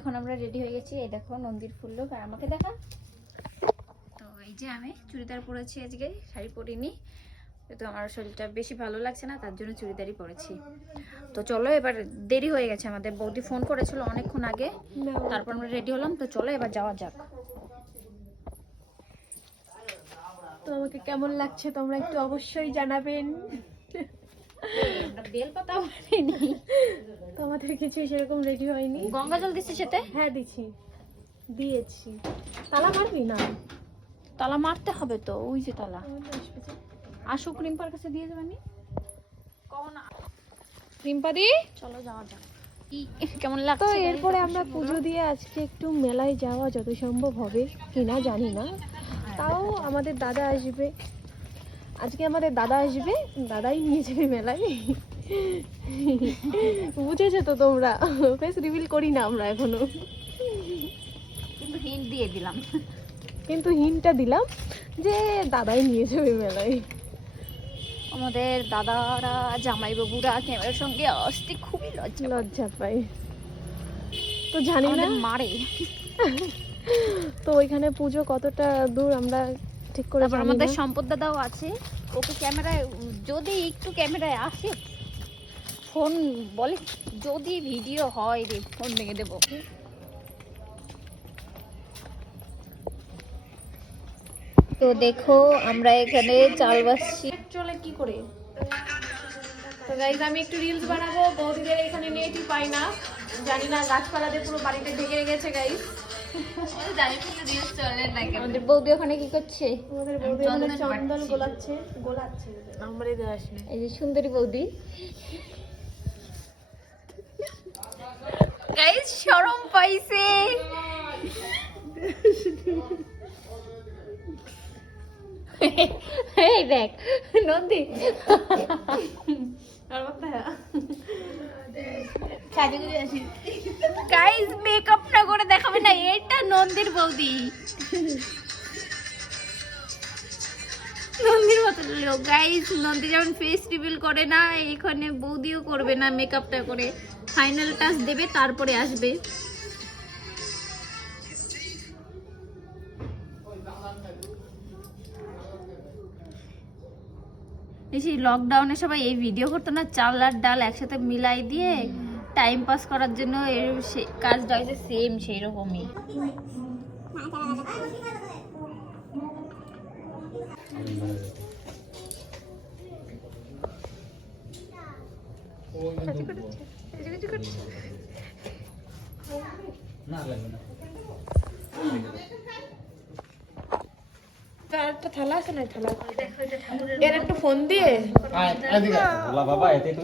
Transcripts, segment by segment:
এখন আমরা রেডি হয়ে গেছি। এই দেখো নন্দীর ফুল লোক, আর আমাকে দেখা। তো এই যে আমি চুড়িদার পরেছি, আজকে শাড়ি পরিনি, তো আমার শরীরটা বেশি ভালো লাগছে না, তার জন্য চুড়িদারই পরেছি। তো চলো, এবার দেরি হয়ে গেছে, আমাদের বৌদি ফোন করেছিল অনেকক্ষণ আগে, তারপর আমরা রেডি হলাম। তো চলো এবার যাওয়া যাক। তো আমাকে কেমন লাগছে তোমরা একটু অবশ্যই জানাবেন। বেলপাতা মারিনি, তোমাদের কিছু সেরকম রেডি হয়নি। গঙ্গা জল দিচ্ছি সেতে? হ্যাঁ দিয়েছি। তালা মারবি না? তালা মারতে হবে তো, ওই যে তালা। আসুক, রিম্পার কাছে দিয়ে যাবেনি কখন? রিম্পা দি চলো যাওয়া যাক। কেমন লাগছে? তো এরপরে আমরা পুজো দিয়ে আজকে একটু মেলায় যাওয়া যত সম্ভব হবে কিনা জানি না, তাও আমাদের দাদা আসবে আজকে, আমাদের দাদা আসবে, দাদাই নিয়ে যাবে মেলায়। বুঝেছো তো তোমরা, ফেস রিভিল করি না আমরা এখনো, কিন্তু হিন্ট দিয়ে দিলাম, কিন্তু হিন্টটা দিলাম যে দাদাই নিয়ে যাবে মেলায়। আমাদের দাদারা জামাই বাবুরা ক্যামেরার সঙ্গে আসতে খুবই লজ্জা পাই, তো জানি না মারে। তো ওইখানে পুজো কতটা দূর আমরা ঠিক করে জানি না। আমাদের সম্পদ দাদাও আছে, ওকে ক্যামেরায় যদি একটু ক্যামেরায় আসে ফোন বলে যদি ভিডিও হয় রে ফোন ভেঙে দেবো। তো দেখো আমরা এখানে চাল বাসছি। চলে কি করে? তো গাইজ আমি একটু রিলস বানাবো, বৌদিদের এখানে নেটই পাই না, জানি না গাছপালাতে পুরো বাড়িটা ঢেকে গেছে গাইজ। আমাদের বৌদি ওখানে কি করছে? আমাদের বৌদি ওখানে চন্দন গোলাচ্ছে। আমারই দেওয়া আসলে এই যে সুন্দরী বৌদি। গাইজ শরম পাইছে। এই দেখ নন্দী গাইজ মেকআপ না করে দেখাবে না, এটা নন্দীর বৌদি, নন্দীর মতো লোক। গাইজ নন্দী যেমন ফেস রিভিল করে না, এখানে বৌদিও করবে না, মেকআপটা করে ফাইনাল টাচ দেবে তারপরে আসবে। এই লকডাউনে সবাই এই ভিডিও করতো না, চাল আর ডাল একসাথে মিলাই দিয়ে টাইম পাস করার জন্য, এর কাজটা হয়েছে সেম সেই রকমই। একটা থালা আছে না, থালা এর একটা ফোন দিয়ে ভোলা বাবা এতে একটু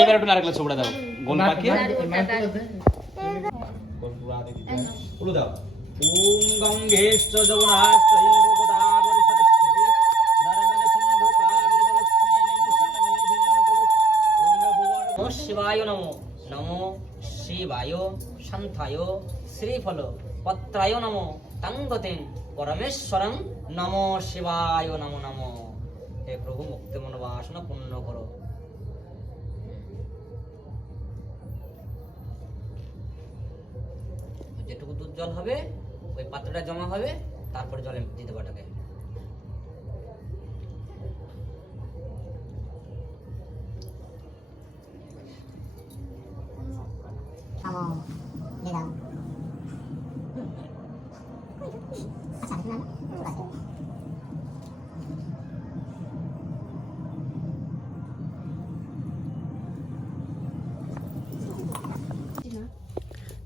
এবার একটু নারকেল ছোবড়া দাও, গোল পাকি গোল পুরা দিয়ে পুরো দাও। ওম গঙ্গেশ্চ যমুনাশ্চ চৈব গোদাবরী সরস্বতী নর্মদে সিন্ধু কাবেরী জলস্মিনীং সঙ্গমেধিনীং কুরু। ওম ভুবন শিবায় নমো, নমো শিবায় শান্তায় শ্রীফল পত্রায় নমো তঙ্গতেং পরমেশ্বরং নমো শিবায় নমো নমো। হে প্রভু মুক্তি মনোবাসনা পূর্ণ করো। যেটুকু দুধ জল হবে ওই পাত্রটা জমা হবে, তারপরে জলে দিতে পারবে।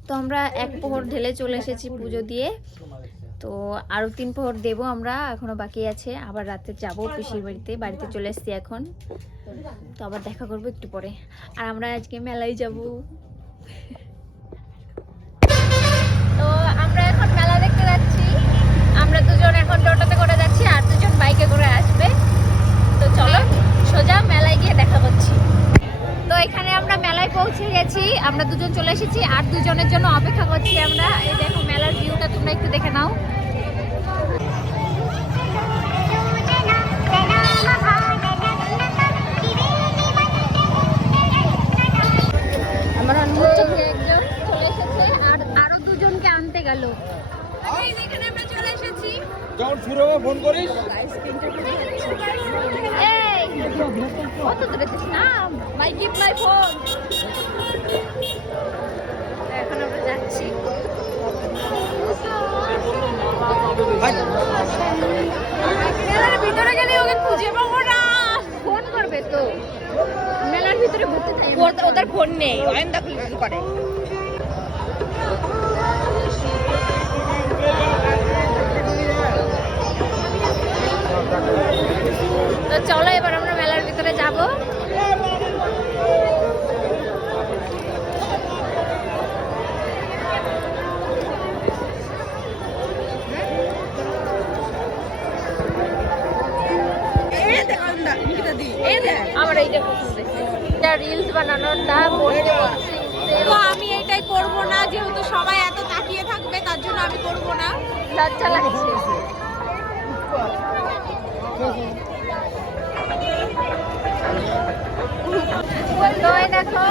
তো আমরা এক প্রহর ঢেলে চলে এসেছি পুজো দিয়ে, তো আরো 3 প্রহর দেবো আমরা, এখনো বাকি আছে। আবার রাতে যাবো পিসির বাড়িতে চলে এসেছি এখন, তো আবার দেখা করবো একটু পরে। আর আমরা আজকে মেলায় যাব। তো আমরা এখন মেলা দেখতে যাচ্ছি, আমরা দুজন এখন টোটোতে করে যাচ্ছি, আর দুজন বাইকে করে আসবে। তো চলো সোজা মেলায় গিয়ে দেখা করছি। তো এখানে আমরা মেলায় পৌঁছে গেছি, আমরা দুজন চলে এসেছি, আর দুজনের জন্য অপেক্ষা করছি আমরা। এই দেখো মেলার ভিউটা তোমরা একটু দেখে নাও। আমার অন্যজন একজন চলে এসেছে আর আরো দুজনকে আনতে গেল। এখানে আমরা চলে এসেছি। যখন শুরু হবে ফোন করিস। এই কত দূরে আছিস না? মাই গিভ মাই ফোন। এখন আমরা যাচ্ছি। মেলার ভিতরে গেলে ওকে খুঁজে পাবো না। ফোন করবে তো। মেলার ভিতরে ঘুরতে চাই। ওদের ফোন নেই, অয়ন্দা কি করে? তো চলো এবার আমরা মেলার ভিতরে যাব। আমার এইটা পছন্দ হয়েছে। এটা রিলস বানানোর দাম তো আমি এটাই করব না, যেহেতু সবাই এত তাকিয়ে থাকবে তার জন্য আমি করব না। লজ্জা লাগছে। তো এই দেখো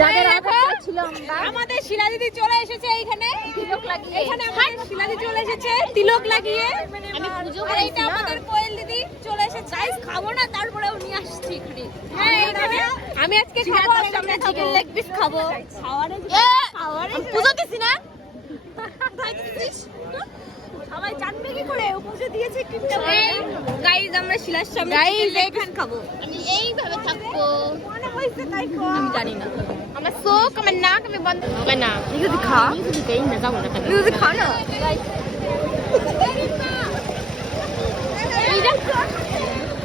যাদের অপেক্ষায় ছিল আমরা, আমাদের শিলা দিদি চলে এসেছে এইখানে। তিলক লাগিয়ে। এখানে আমাদের শিলা দিদি চলে এসেছে তিলক লাগিয়ে। আমি পুজো আর এইটা আমাদের কোয়েল দিদি চলে এসেছে। গাইস খাবো না, তারপরেও নিয়ে আসছি এখানে। হ্যাঁ এইখানে আমি আজকে খাবো, আর সামনে চিকেন লেগ পিস খাবো। খাওয়ারে পুজো দিছি না? সবাই জানবে কি করে ও পুজো দিয়েছে কিনতে? গাইস আমরা শিলার সামনে চিকেন লেগ পিস খাবো। আমি এইভাবে থাকবো। মনে হইছে তাই খাও। আমি জানি না। আমার চোখ, আমার নাক আমি বন্ধ হবে না। যদি খা যদি খা না।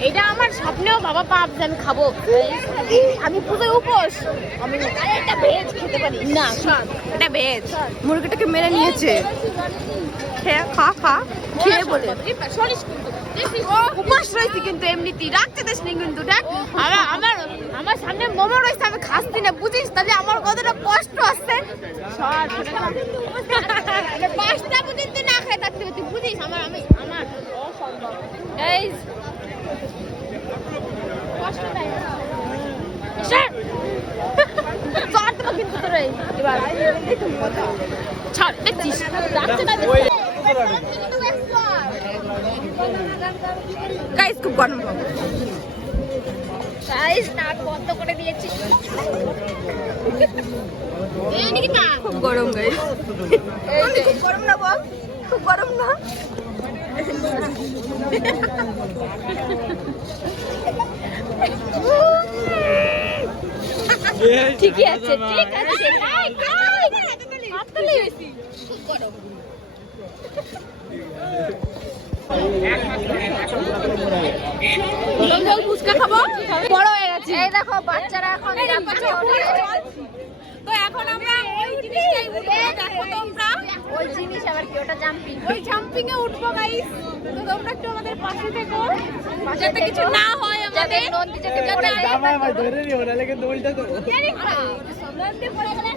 এটা আমার স্বপ্নেও বাবা পাপ যে আমি খাবো। আমি পুজোয় উপোস। আমি এটা ভেজ খেতে পারি না। এটা ভেজ। মুরগিটাকে মেরে নিয়েছে। খেয়ে খা খা খেয়ে বলে উপোস রয়েছে, কিন্তু এমনিতেই রাখতে দিস নি কিন্তু। দেখ আমার সামনে মোমো রয়েছে, আমি খাচ্ছি না, বুঝিস? তাহলে আমার কতটা কষ্ট আছে। পাঁচটা পর্যন্ত না খেয়ে থাকতে তুই বুঝিস? আমার এই কষ্ট দেয় না। কিন্তু তোর এবার ছাড়, দেখছিস? গাইস খুব গরম। গাইস নাক বন্ধ করে দিয়েছি। খুব গরম গাইস। খুব গরম না বল? খুব গরম না? ঠিকই আছে, ঠিক আছে। হাততালি হয়েছি। খুব গরম। জল ফুচকা খাবো, বড় হয়ে গেছে। এই দেখো বাচ্চারা এখন তো এখন আমরা ওই জিনিসটাই উঠবো। দেখো তোমরা ওই জিনিস আবার কি? ওটা জাম্পিং। ওই জাম্পিং এ উঠবো গাইস। তো তোমরা একটু আমাদের পাশে থেকো, যাতে কিছু না হয় আমাদের। নন্দী যাতে পড়ে যায়। আমার ধরে নিও নালে কিন্তু উল্টা তো। নন্দী পড়ে গেলে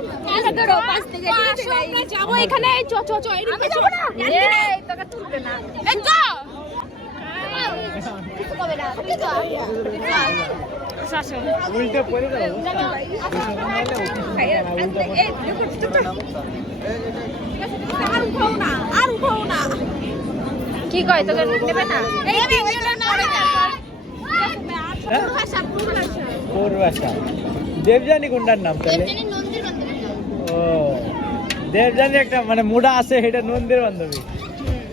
ধরো পাশ থেকে। আসো আমরা যাবো এখানে। চ চ চ এদিকে যাবো না। এই তোকে তুলবে না। এই চ। কিছু হবে না। উল্টা পড়ে যাও। আর উঠাও না, আর উঠাও না। কি কয় তোকে নেবে না? পূর্বাশা দেবযানী কোনটার নাম তাহলে? ও দেবযানী একটা মানে মুডা আছে, এটা নন্দের বান্ধবী।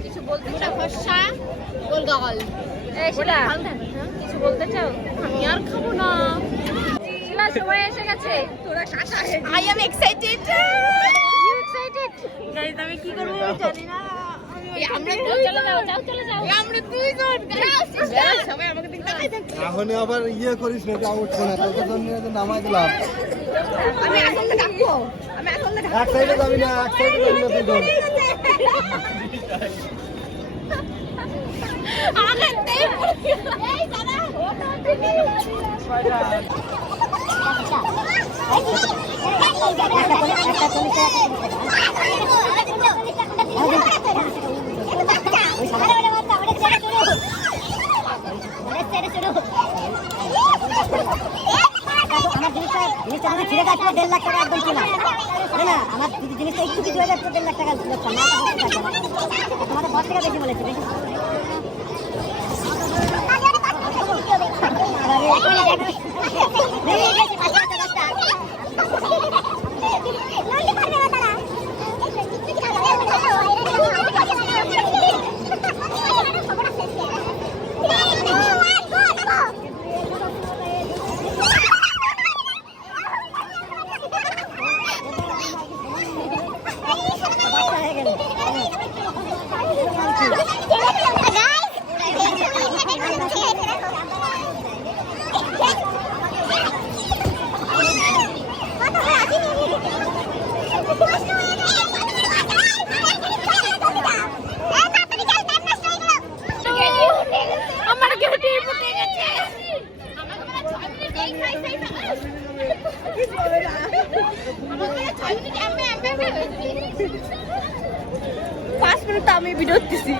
কিছু বলতে চাও? ফর্সা গোল গগল। এই শিলা কিছু বলতে চাও? আমি আর খাবো না। শিলা সময় এসে গেছে। তোরা কাটা হয়ে গেছিস। I am excited. You excited? Guys আমি কি করব জানি না। আমরা চলে যাও, চলে যাও। আমরা দুইজন সবাই আমাকে দেখতে এখন আবার ইয়ে করিস না, যা উঠবো না, তোর জন্য নামাই দিলাম। আমি আসলে ডাকবো। আমি আসলে এক সাইডে যাবি না, এক সাইডে যাবি না দুজন। আগে দেই। এই দাদা আমার জিনিসটা যদি ছিঁড়ে যায় পুরো 1.5 লাখ টাকা একদম কিনা তাই না? আমার যদি জিনিসটা একটু কিছু হয়ে যায় পুরো 1.5 লাখ টাকা লোকসান, না তোমাদের 10 টাকা বেশি বলেছি বেশি আমার গেটে ফুটে গেছে। 5 মিনিট আমি ভিডিও দিতেছি।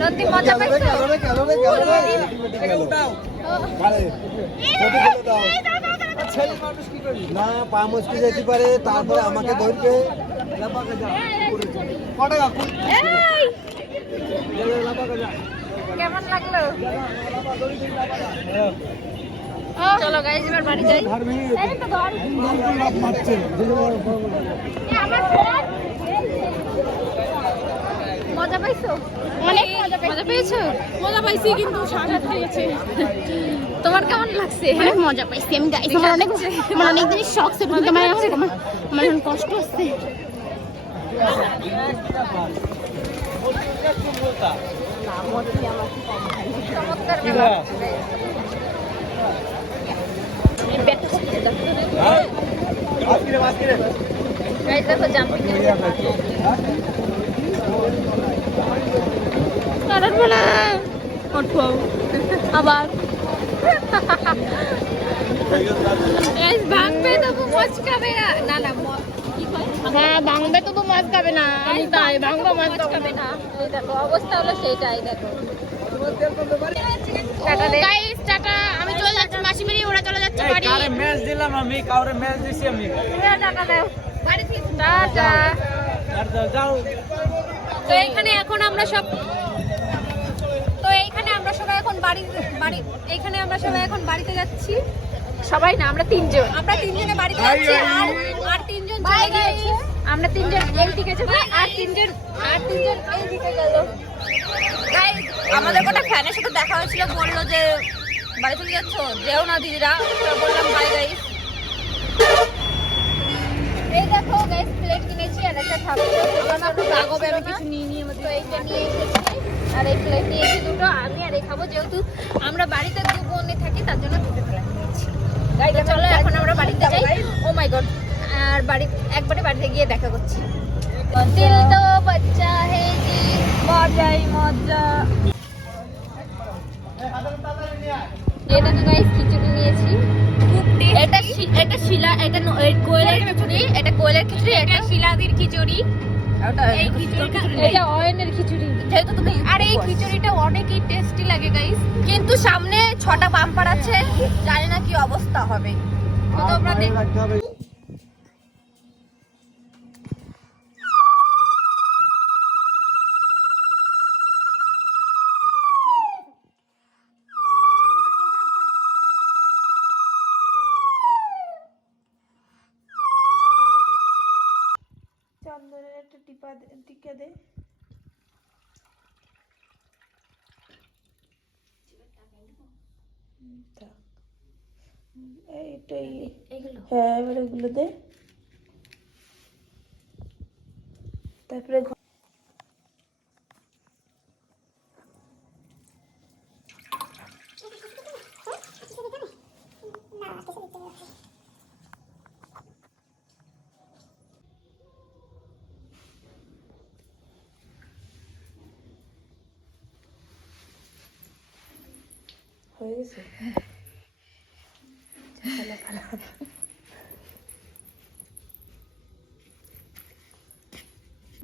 নদী মজা পাইছো? না পা মুচকে যেতে পারে, তারপরে আমাকে ধরবে। কেমন লাগলো? চলো গাইস এবার বাড়ি যাই। এই তো ঘর। মজা পাইছো? অনেক মজা পেয়েছো? মজা পাইছি কিন্তু সারা হয়ে গেছে। তোমার কেমন লাগছে? অনেক মজা পাইছি আমি গাইস, আমার অনেক জিনিস শখ ছিল কিন্তু আমার এখন কষ্ট হচ্ছে। চমৎকার মেলা। গাইস দেখো জাম্পিং আবার ভাঙবে তবু মচকাবে না। না না কি কয়? হ্যাঁ ভাঙবে তবু মাছ খাবে না, আমি তাই ভাঙবো মাছ মচকাবে না। এই দেখো অবস্থা হলো সেইটাই দেখো। টাটা দে। গাইস টাটা, আমি চলে যাচ্ছি মাসি বাড়ি, ওরা চলে যাচ্ছে বাড়ি। কারে ম্যাচ দিলাম আমি, কাউরে ম্যাচ দিছি আমি। তুমিও টাটা দাও। টাটা। যাও। তো এইখানে এখন আমরা সব এইখানে আমরা সবাই এখন বাড়িতে যাচ্ছি। সবাই না, আমরা তিনজন। আমরা তিনজনে বাড়িতে যাচ্ছি আর তিনজন চলে গিয়েছে। আমরা তিনজন এই দিকে যাব আর তিনজন এই দিকে গেল। গাইস আমাদের কটা ফ্যানের সাথে দেখা হয়েছিল, বললো যে বাড়ি চলে যাচ্ছ, যেও না দিদিরা। তো বললাম বাই গাইস। এই দেখো গাইস প্লেট কিনেছি আর একটা ঠাকুর। আমরা তো রাগবে, আমি কিছু নিয়ে তো এইটা নিয়ে এসেছি আর এই প্লেট নিয়েছি দুটো। আমি আর এই খাবো, যেহেতু আমরা বাড়িতে দু বোনে থাকি তার জন্য দুটো প্লেট নিয়েছি। গাইস চলো এখন আমরা বাড়িতে যাই। ও মাই গড, আর একবারে বাড়িতে গিয়ে দেখা করছি। দিল তো বাচ্চা হে জি, মজাই মজা। এই দেখো গাইস খিচুড়ি নিয়েছি। এটা শিলা, এটা কোয়েলের খিচুড়ি, এটা কোয়েলের খিচুড়ি, এটা শিলাদির খিচুড়ি, এই খিচুড়িটা এটা অয়নের খিচুড়ি। যেহেতু তুমি আর এই খিচুড়িটা অনেকই টেস্টি লাগে গাইস, কিন্তু সামনে 6টা বাম্পার আছে, জানি না কি অবস্থা হবে। তো তোমরা চন্দনের একটা টিকা দে। এইটাই, হ্যাঁ এবার এগুলো দে। তারপরে হয়ে গেছে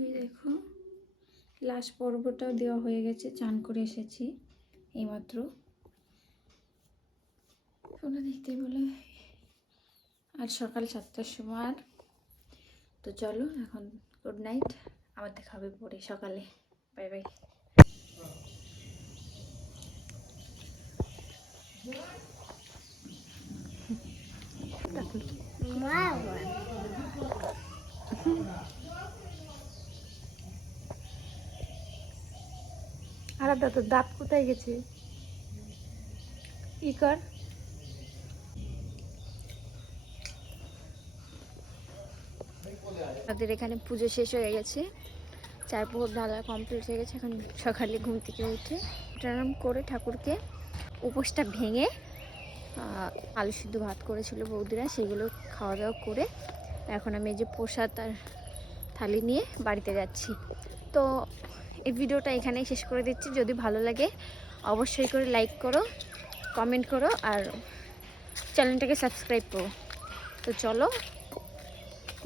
এই দেখো লাস্ট পর্বটাও দেওয়া হয়ে গেছে, চান করে এসেছি এইমাত্র। তোমরা দেখতেই বলে আর সকাল 7টার সময়। তো চলো এখন গুড নাইট, আবার দেখা হবে পরে সকালে। Bye bye. আর তোর দাঁত কোথায় গেছে? ই কর। আমাদের এখানে পুজো শেষ হয়ে গেছে, 4 প্রহর ঢালা কমপ্লিট হয়ে গেছে। এখন সকালে ঘুম থেকে উঠে প্রণাম করে ঠাকুরকে উপোসটা ভেঙে আলু সিদ্ধ ভাত করেছিল বৌদিরা, সেগুলো খাওয়া দাওয়া করে এখন আমি এই যে প্রসাদ আর থালি নিয়ে বাড়িতে যাচ্ছি। তো এই ভিডিওটা এখানেই শেষ করে দিচ্ছি। যদি ভালো লাগে অবশ্যই করে লাইক করো, কমেন্ট করো আর চ্যানেলটাকে সাবস্ক্রাইব করো। তো চলো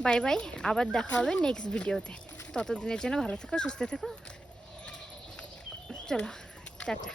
বাই বাই, আবার দেখা হবে নেক্সট ভিডিওতে। ততদিনের জন্য ভালো থেকো, সুস্থ থেকো। চলো টাটা।